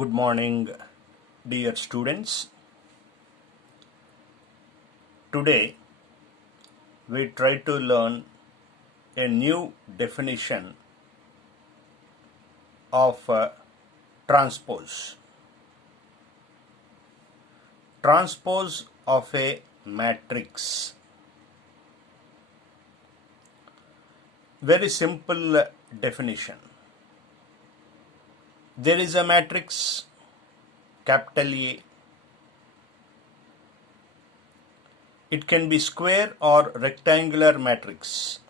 Good morning, dear students. Today we try to learn a new definition of transpose. Transpose of a matrix. Very simple definition. There is a matrix, capital A. It can be square or rectangular matrix.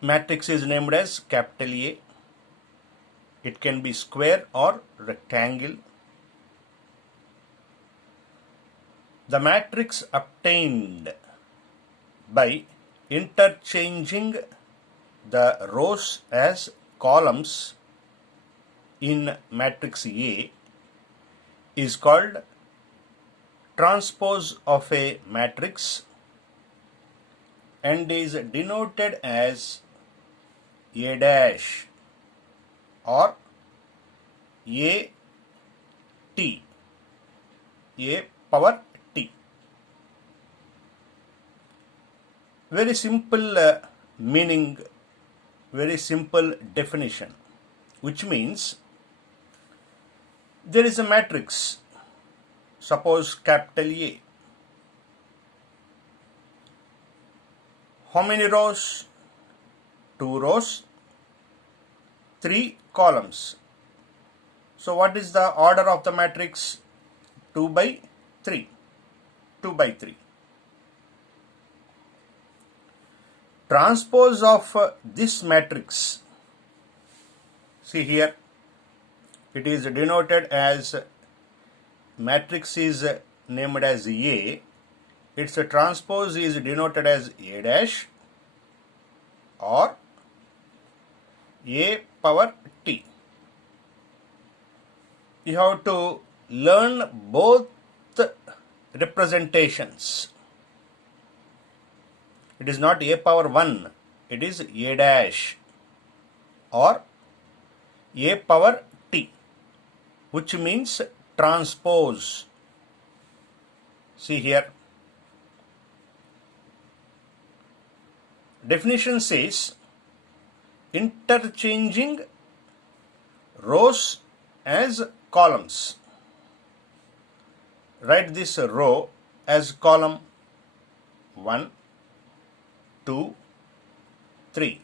Matrix is named as capital A. It can be square or rectangle. The matrix obtained by interchanging the rows as columns in matrix A is called transpose of a matrix and is denoted as A dash or A T, A power T. Very simple meaning, very simple definition, which means there is a matrix, suppose capital A. How many rows? 2 rows, 3 columns. So what is the order of the matrix? 2 by 3. 2 by 3. Transpose of this matrix, see here, it is denoted as matrix is named as A. Its transpose is denoted as A dash or A power T. You have to learn both representations. It is not A power 1, it is A dash or A power T, which means transpose. See here. Definition says interchanging rows as columns. Write this row as column 1, 2, 3.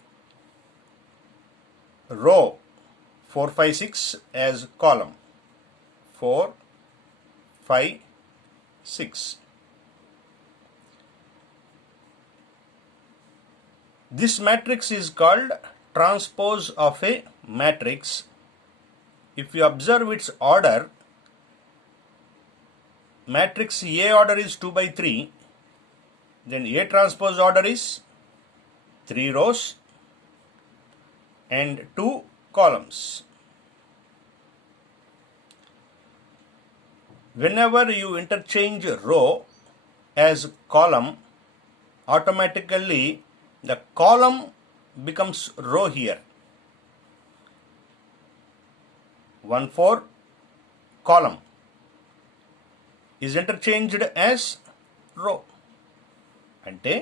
Row 4, 5, 6 as column 4, 5, 6. This matrix is called transpose of a matrix. If you observe its order, matrix A order is 2 by 3, then A transpose order is 3 rows and 2 columns. Whenever you interchange row as column, automatically the column becomes row here. 1, 4 column is interchanged as row. అంటే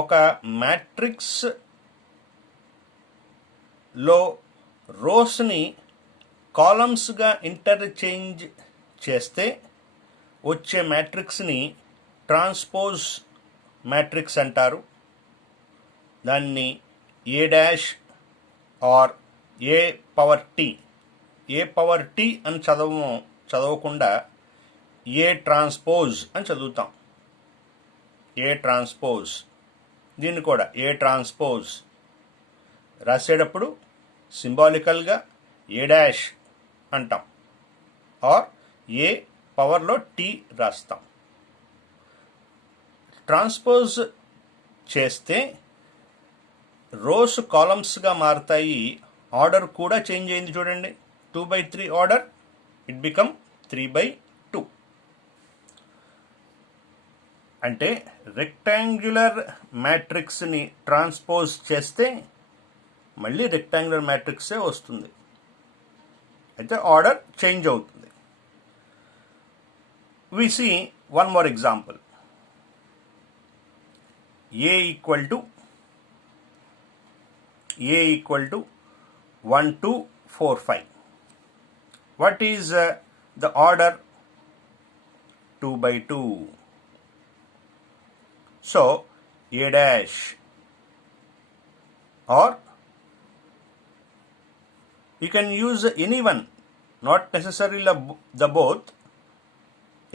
ఒక మ్యాట్రిక్స్ లో రోస్ని కాలమ్స్గా ఇంటర్చేంజ్ చేస్తే వచ్చే మ్యాట్రిక్స్ని transpose matrix అంటారు. దాన్ని A dash or A power T, A power T అని చదవకుండా ఏ ట్రాన్స్పోజ్ అని చదువుతాం. ఏ ట్రాన్స్పోజ్, దీన్ని కూడా ఏ ట్రాన్స్పోజ్ రాసేటప్పుడు సింబాలికల్గా ఏ డాష్ అంటాం ఆర్ ఏ పవర్లో టీ రాస్తాం. ట్రాన్స్పోజ్ చేస్తే రోస్ కాలమ్స్గా మారుతాయి. ఆర్డర్ కూడా చేంజ్ అయింది చూడండి. 2 by 3 ఆర్డర్, ఇట్ బికమ్ 3 by 2. అంటే రెక్టాంగ్యులర్ మ్యాట్రిక్స్ని ట్రాన్స్పోజ్ చేస్తే మళ్ళీ రెక్టాంగులర్ మ్యాట్రిక్సే వస్తుంది. అయితే ఆర్డర్ చేంజ్ అవుతుంది. We see one more example. A equal to 1, 2, 4, 5. What is the order? 2 by 2. So A dash, or you can use anyone, not necessarily the both,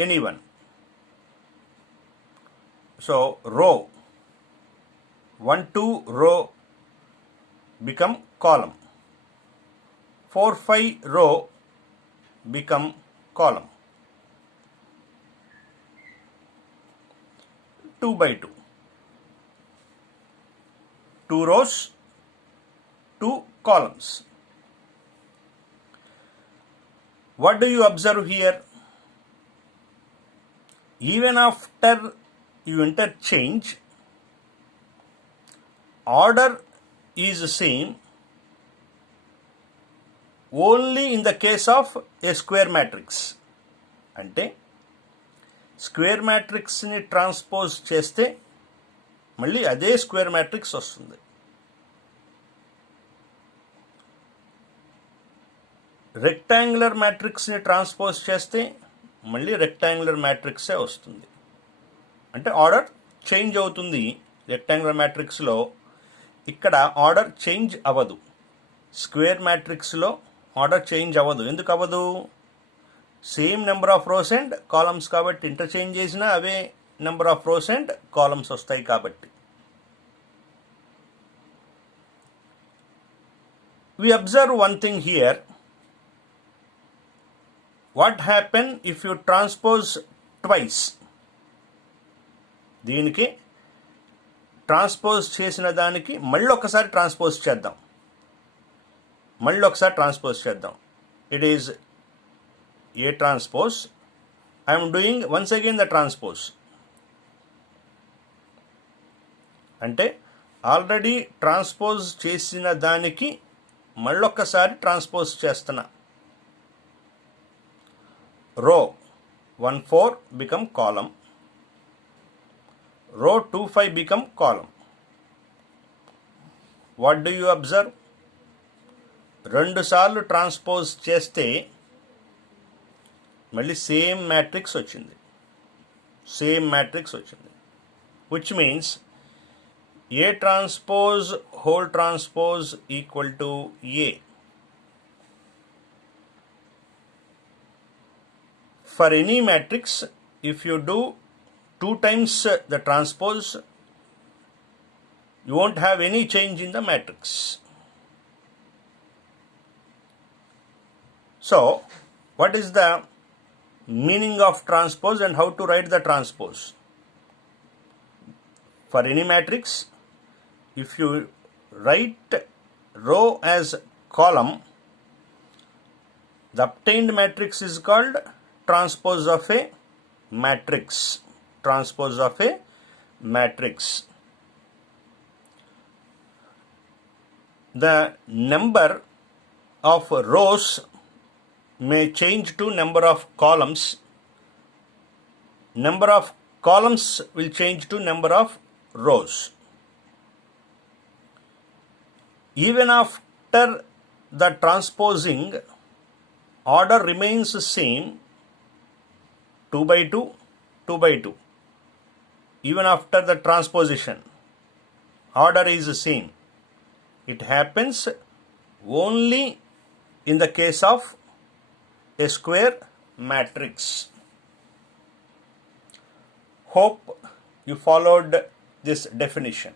anyone. So row 1, 2 row become column, 4, 5 row become column. 2 by 2. 2 rows, 2 columns. What do you observe here? Even after you interchange, order is same only in the case of a square matrix. అంటే square మ్యాట్రిక్స్ని transpose చేస్తే మళ్ళీ అదే square matrix వస్తుంది. Rectangular మ్యాట్రిక్స్ని transpose చేస్తే మళ్ళీ rectangular మ్యాట్రిక్సే వస్తుంది. అంటే ఆర్డర్ చేంజ్ అవుతుంది రెక్టాంగులర్ మ్యాట్రిక్స్లో. ఇక్కడ ఆర్డర్ చేంజ్ అవ్వదు. స్క్వేర్ మ్యాట్రిక్స్లో ఆర్డర్ చేంజ్ అవ్వదు. ఎందుకు అవ్వదు? Same number of rows and columns కాబట్టి. ఇంటర్చేంజ్ చేసినా అవే number of rows and columns వస్తాయి కాబట్టి. We observe one thing here. What happen if you transpose twice? దీనికి ట్రాన్స్పోజ్ చేసిన దానికి మళ్ళీ ఒకసారి ట్రాన్స్పోజ్ చేద్దాం. It is A transpose. I am doing once again the transpose. అంటే ఆల్రెడీ ట్రాన్స్పోజ్ చేసిన దానికి మళ్ళొక్కసారి ట్రాన్స్పోజ్ చేస్తున్నా. Row 1, 4 become column. Row 2, 5 become column. What do you observe? 2 సార్లు ట్రాన్స్పోజ్ చేస్తే మళ్ళీ సేమ్ మ్యాట్రిక్స్ వచ్చింది. Which means A transpose whole transpose equal to A. For any matrix, if you do 2 times the transpose, you won't have any change in the matrix. So, what is the meaning of transpose and how to write the transpose? For any matrix, if you write row as column, the obtained matrix is called transpose of a matrix. The number of rows may change to number of columns. Number of columns will change to number of rows. Even after the transposing, order remains the same, 2 by 2, 2 by 2. Even after the transposition, order is the same. It happens only in the case of a square matrix. Hope you followed this definition.